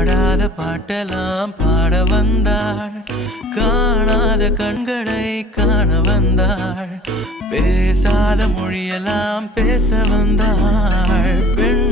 பாடாத பாட்டெல்லாம் பாட வந்தாள், காணாத கண்களை காண வந்தாள், பேசாத மொழியெல்லாம் பேச வந்தாள். பெண்